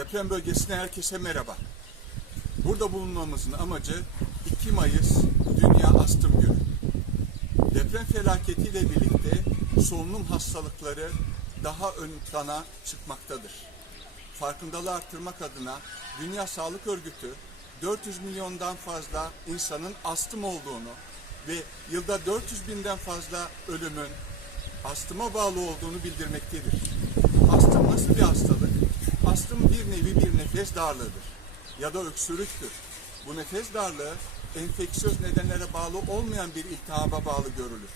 Deprem bölgesine herkese merhaba. Burada bulunmamızın amacı 2 Mayıs Dünya Astım Günü. Deprem felaketiyle birlikte solunum hastalıkları daha ön plana çıkmaktadır. Farkındalığı arttırmak adına Dünya Sağlık Örgütü 400 milyondan fazla insanın astım olduğunu ve yılda 400 binden fazla ölümün astıma bağlı olduğunu bildirmektedir. Astım nasıl bir hastalık? Astım bir nevi bir nefes darlığıdır ya da öksürüktür. Bu nefes darlığı enfeksiyöz nedenlere bağlı olmayan bir iltihaba bağlı görülür.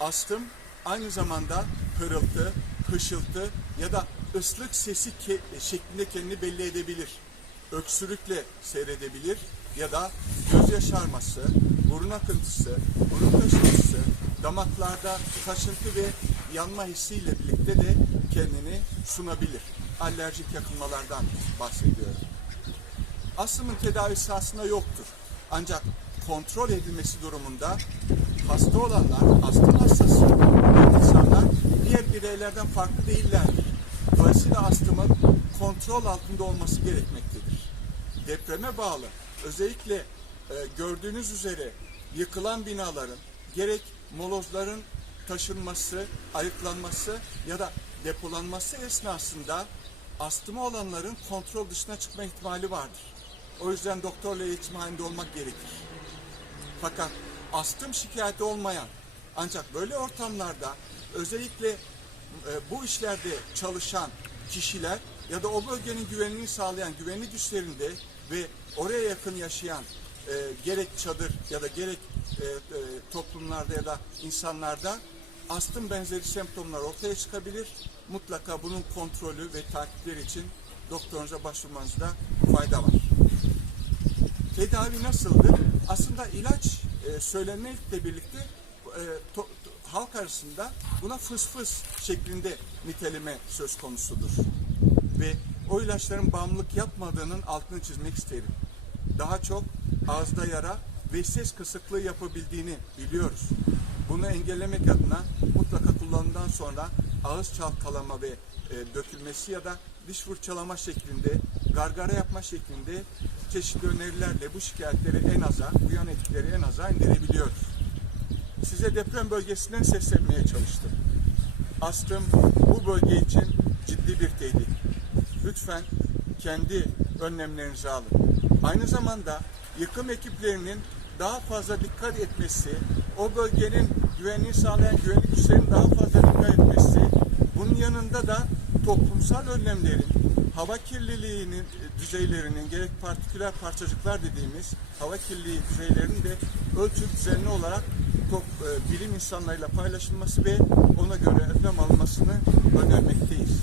Astım aynı zamanda hırıltı, hışıltı ya da ıslık sesi ke- şeklinde kendini belli edebilir. Öksürükle seyredebilir ya da göz yaşarması, burun akıntısı, burun taşıntısı, damaklarda kaşıntı ve yanma hissiyle birlikte de kendini sunabilir. Alerjik yakınmalardan bahsediyorum. Astımın tedavisi aslında yoktur. Ancak kontrol edilmesi durumunda hasta olanlar, astım hastası olan insanlar diğer bireylerden farklı değillerdir. Dolayısıyla astımın kontrol altında olması gerekmektedir. Depreme bağlı özellikle e, gördüğünüz üzere yıkılan binaların gerek molozların taşınması, ayıklanması ya da depolanması esnasında astımı olanların kontrol dışına çıkma ihtimali vardır. O yüzden doktorla iletişim halinde olmak gerekir. Fakat astım şikayeti olmayan ancak böyle ortamlarda özellikle e, bu işlerde çalışan kişiler ya da o bölgenin güvenliğini sağlayan güvenlik güçlerinde ve oraya yakın yaşayan e, gerek çadır ya da gerek e, e, toplumlarda ya da insanlarda astım benzeri semptomlar ortaya çıkabilir. Mutlaka bunun kontrolü ve takipleri için doktorunuza başvurmanızda fayda var. Tedavi nasıldır? Aslında ilaç e, söylenmekle birlikte e, to- halk arasında buna fıs fıs şeklinde niteleme söz konusudur. Ve o ilaçların bağımlılık yapmadığının altını çizmek isterim. Daha çok ağızda yara ve ses kısıklığı yapabildiğini biliyoruz. Bunu engellemek adına mutlaka kullanımdan sonra ağız çalkalama ve e, dökülmesi ya da diş fırçalama şeklinde, gargara yapma şeklinde çeşitli önerilerle bu şikayetleri en aza, bu yan etkileri en aza indirebiliyoruz. Size deprem bölgesinden seslenmeye çalıştım. Astım bu bölge için ciddi bir tehdit. Lütfen kendi önlemlerinizi alın. Aynı zamanda yıkım ekiplerinin daha fazla dikkat etmesi, o bölgenin güvenliğini sağlayan güvenlik güçlerinin daha fazla dikkat etmesi, bunun yanında da toplumsal önlemlerin, hava kirliliğinin e, düzeylerinin, gerek partiküler parçacıklar dediğimiz hava kirliliği düzeylerinin de ölçü düzenli olarak top, e, bilim insanlarıyla paylaşılması ve ona göre önlem alınmasını önermekteyiz.